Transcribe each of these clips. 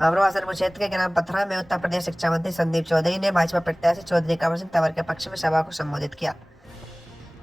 अमरोहा हसनपुर क्षेत्र के ग्राम पथरा में उत्तर प्रदेश शिक्षा मंत्री संदीप चौधरी ने भाजपा प्रत्याशी चौधरी कंवर सिंह तंवर के पक्ष में सभा को संबोधित किया।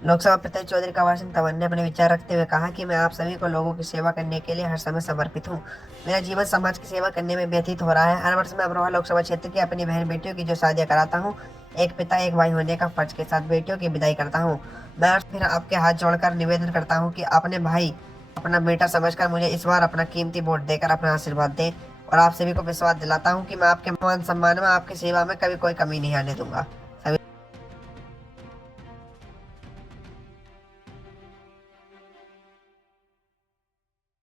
लोकसभा प्रत्याशी चौधरी कंवर सिंह तंवर ने अपने विचार रखते हुए कहा कि मैं आप सभी को लोगों की सेवा करने के लिए हर समय समर्पित हूँ। मेरा जीवन समाज की सेवा करने में व्यतीत हो रहा है। हर वर्ष मैं अमरोहा लोकसभा क्षेत्र की अपनी बहन बेटियों की जो शादियां कराता हूँ, एक पिता एक भाई होने का फर्ज के साथ बेटियों की विदाई करता हूँ। मैं फिर आपके हाथ जोड़कर निवेदन करता हूँ कि अपने भाई अपना बेटा समझकर मुझे इस बार अपना कीमती वोट देकर अपना आशीर्वाद दें और आप सभी को विश्वास दिलाता हूँ कि मैं आपके मान सम्मान में आपकी सेवा में कभी कोई कमी नहीं आने दूंगा। सभी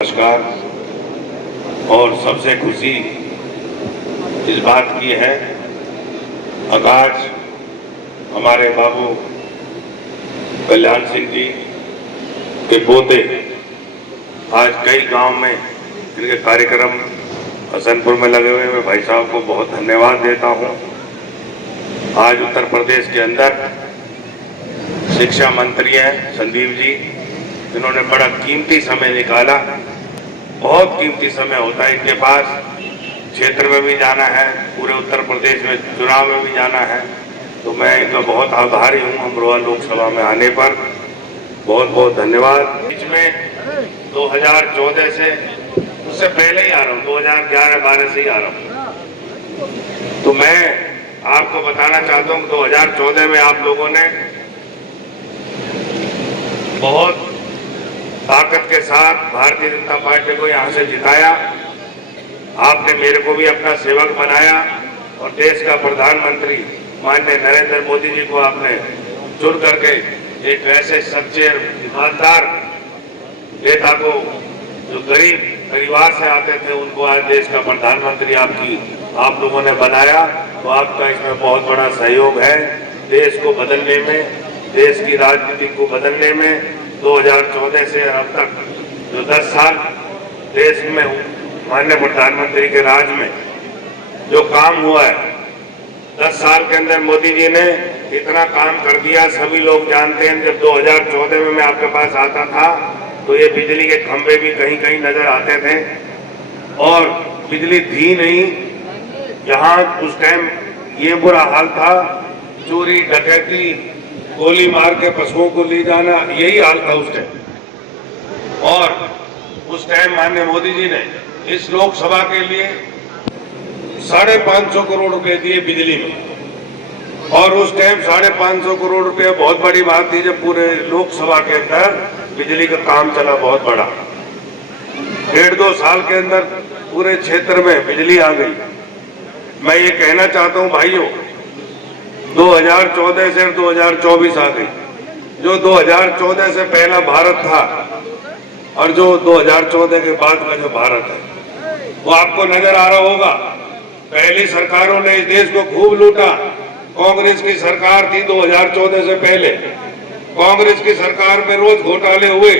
नमस्कार। और सबसे खुशी इस बात की है, आज हमारे बाबू कल्याण सिंह जी के पोते आज कई गांव में इनके कार्यक्रम हसनपुर में लगे हुए। मैं भाई साहब को बहुत धन्यवाद देता हूं। आज उत्तर प्रदेश के अंदर शिक्षा मंत्री हैं संदीप जी, इन्होंने बड़ा कीमती समय निकाला। बहुत कीमती समय होता है इनके पास, क्षेत्र में भी जाना है, पूरे उत्तर प्रदेश में चुनाव में भी जाना है, तो मैं इनका बहुत आभारी हूँ। अमरोहा लोकसभा में आने पर बहुत बहुत धन्यवाद। बीच में 2014 से, उससे पहले ही आ रहा हूँ, 2011-12 से ही आ रहा हूँ। तो मैं आपको बताना चाहता हूँ 2014 में आप लोगों ने बहुत ताकत के साथ भारतीय जनता पार्टी को यहाँ से जिताया। आपने मेरे को भी अपना सेवक बनाया और देश का प्रधानमंत्री माननीय नरेंद्र मोदी जी को आपने चुन करके एक ऐसे सच्चे ईमानदार नेता को, जो गरीब परिवार से आते थे, उनको आज देश का प्रधानमंत्री आप लोगों ने बनाया। तो आपका इसमें बहुत बड़ा सहयोग है देश को बदलने में, देश की राजनीति को बदलने में। 2014 से अब तक जो 10 साल देश में माननीय प्रधानमंत्री के राज में जो काम हुआ है, 10 साल के अंदर मोदी जी ने इतना काम कर दिया। सभी लोग जानते हैं, जब 2014 में मैं आपके पास आता था तो ये बिजली के खंभे भी कहीं कहीं नजर आते थे और बिजली थी नहीं। यहाँ उस टाइम ये बुरा हाल था, चोरी डकैती, गोली मार के पशुओं को ले जाना, यही हाल था उस टाइम। और उस टाइम माननीय मोदी जी ने इस लोकसभा के लिए 550 करोड़ रुपए दिए बिजली में। और उस टाइम 550 करोड़ रुपए बहुत बड़ी बात थी, जब पूरे लोकसभा के अंदर बिजली का काम चला बहुत बड़ा। 1.5-2 साल के अंदर पूरे क्षेत्र में बिजली आ गई। मैं ये कहना चाहता हूँ भाइयों, 2014 से 2024 आ गई। जो 2014 से पहला भारत था और जो 2014 के बाद का जो भारत है, वो आपको नजर आ रहा होगा। पहली सरकारों ने इस देश को खूब लूटा। कांग्रेस की सरकार थी 2014 से पहले, कांग्रेस की सरकार में रोज घोटाले हुए।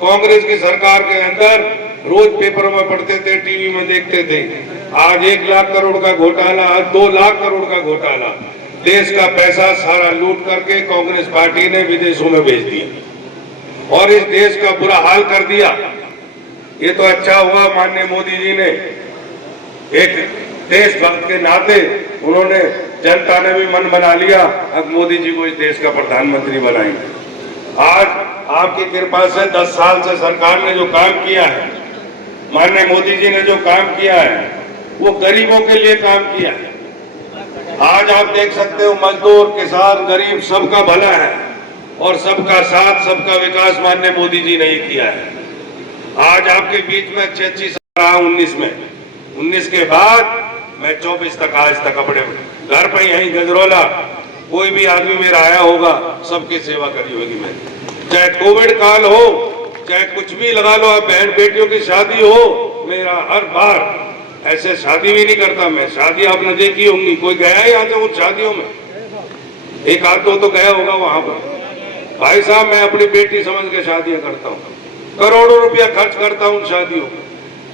कांग्रेस की सरकार के अंदर रोज पेपर में पढ़ते थे, टीवी में देखते थे, आज 1 लाख करोड़ का घोटाला, आज 2 लाख करोड़ का घोटाला। देश का पैसा सारा लूट करके कांग्रेस पार्टी ने विदेशों में भेज दिया और इस देश का बुरा हाल कर दिया। ये तो अच्छा हुआ माननीय मोदी जी ने, एक देशभक्त के नाते उन्होंने, जनता ने भी मन बना लिया, अब मोदी जी को इस देश का प्रधानमंत्री बनाएंगे। आज आपकी कृपा से 10 साल से सरकार ने जो काम किया है, माननीय मोदी जी ने जो काम किया है, वो गरीबों के लिए काम किया है। आज आप देख सकते हो, मजदूर, किसान, गरीब, सबका भला है और सबका साथ, सबका विकास माननीय मोदी जी ने ही किया है। आज आपके बीच में अच्छी रहा 19 में, 19 के बाद मैं 24 तक, आज तक अपने घर पर यहीं गजरौला, कोई भी आदमी मेरा आया होगा, सबकी सेवा करी होगी मैंने। चाहे कोविड काल हो, चाहे कुछ भी लगा लो, बहन बेटियों की शादी हो, मेरा हर बार, ऐसे शादी भी नहीं करता मैं। शादी आपने देखी होंगी, कोई गया है यहाँ से उन शादियों में? एक आध दो तो गया होगा वहां पर। भाई साहब, मैं अपनी बेटी समझ के शादियां करता हूँ, करोड़ों रुपया खर्च करता हूँ शादियों।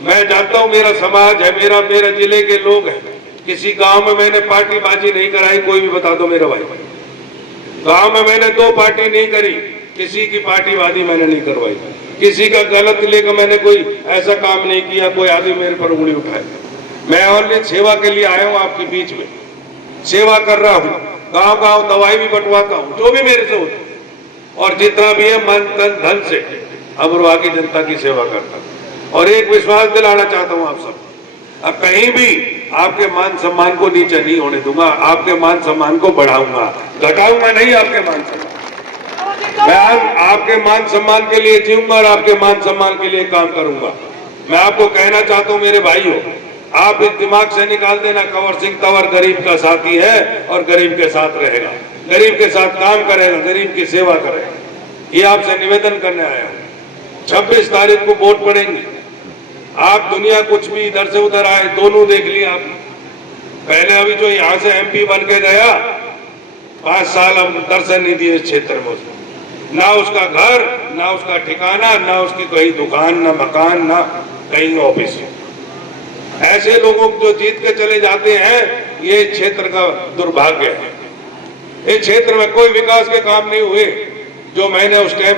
मैं जानता हूँ मेरा समाज है, मेरे जिले के लोग हैं। किसी गांव में मैंने पार्टी बाजी नहीं कराई, कोई भी बता दो मेरा भाई। गांव में मैंने 2 पार्टी नहीं करी, किसी की पार्टीबाजी मैंने नहीं करवाई, किसी का गलत लेकर मैंने कोई ऐसा काम नहीं किया, कोई आदमी मेरे पर उंगली उठाए। मैं ओनली सेवा के लिए आया हूं आपके बीच में, सेवा कर रहा हूं, गांव गांव दवाई भी बंटवाता हूं, जो भी मेरे से होता है, और जितना भी है मन तन धन से अमरोहा की जनता की सेवा करता हूं। और एक विश्वास दिलाना चाहता हूं आप सब, अब कहीं भी आपके मान सम्मान को नीचे नहीं होने दूंगा, आपके मान सम्मान को बढ़ाऊंगा, घटाऊंगा नहीं आपके मान सम्मान। मैं आपके मान सम्मान के लिए जीऊंगा और आपके मान सम्मान के लिए काम करूंगा। मैं आपको कहना चाहता हूं मेरे भाइयों, आप इस दिमाग से निकाल देना, कंवर सिंह तंवर गरीब का साथी है और गरीब के साथ रहेगा, गरीब के साथ काम करेगा, गरीब की सेवा करेगा। ये आपसे निवेदन करने आया हूं। 26 तारीख को वोट पड़ेंगे। आप दुनिया कुछ भी इधर से उधर आए, दोनों देख लिया आप। पहले अभी जो यहां से एमपी बन के गया, 5 साल हम दर्शन नहीं दिए इस क्षेत्र में, ना उसका घर, ना उसका ठिकाना, ना उसकी कहीं दुकान, ना मकान, ना कहीं ऑफिस। ऐसे लोगों को जो जीत के चले जाते हैं, ये क्षेत्र का दुर्भाग्य है। इस क्षेत्र में कोई विकास के काम नहीं हुए। जो मैंने उस टाइम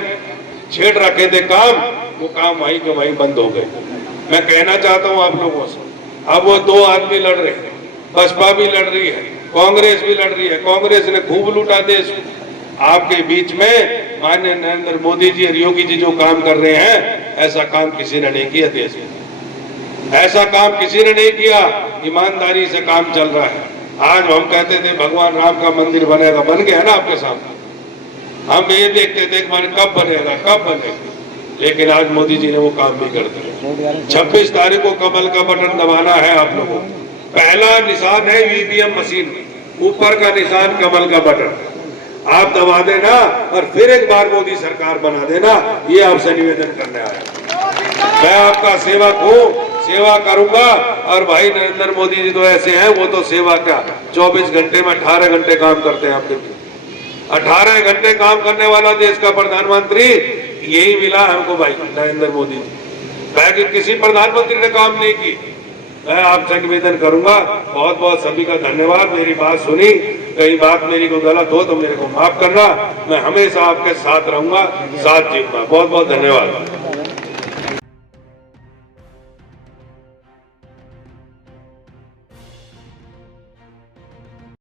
छेड़ रखे थे काम, वो काम वहीं के वहीं बंद हो गए। मैं कहना चाहता हूं आप लोगों से, अब वो 2 आदमी लड़ रहे हैं, बसपा भी लड़ रही है, कांग्रेस भी लड़ रही है। कांग्रेस ने खूब लूटा देश। आपके बीच में माननीय नरेंद्र मोदी जी और योगी जी जो काम कर रहे हैं, ऐसा काम किसी ने नहीं किया देश में, ऐसा काम किसी ने नहीं किया। ईमानदारी से काम चल रहा है। आज हम कहते थे भगवान राम का मंदिर बनेगा, बन गया ना आपके सामने। हम ये देखते थे कब बनेगा, कब बनेगा, लेकिन आज मोदी जी ने वो काम भी कर दिया। 26 तारीख को कमल का बटन दबाना है आप लोगों को। पहला निशान है ईवीएम मशीन, ऊपर का निशान कमल का बटन, आप दबा देना और फिर एक बार मोदी सरकार बना देना। ये आपसे निवेदन करने आया। मैं आपका सेवक हूँ, सेवा करूंगा। और भाई नरेंद्र मोदी जी तो ऐसे हैं, वो तो सेवा क्या 24 घंटे में 18 घंटे काम करते हैं आपके लिए। 18 घंटे काम करने वाला देश का प्रधानमंत्री यही मिला हमको भाई नरेंद्र मोदी जी, बाकी किसी प्रधानमंत्री ने काम नहीं की। मैं आपसे निवेदन करूंगा, बहुत बहुत सभी का धन्यवाद। मेरी बात सुनी, कहीं बात मेरी को गलत हो तो मेरे को माफ करना। मैं हमेशा आपके साथ रहूंगा, साथ जीऊंगा। बहुत बहुत धन्यवाद।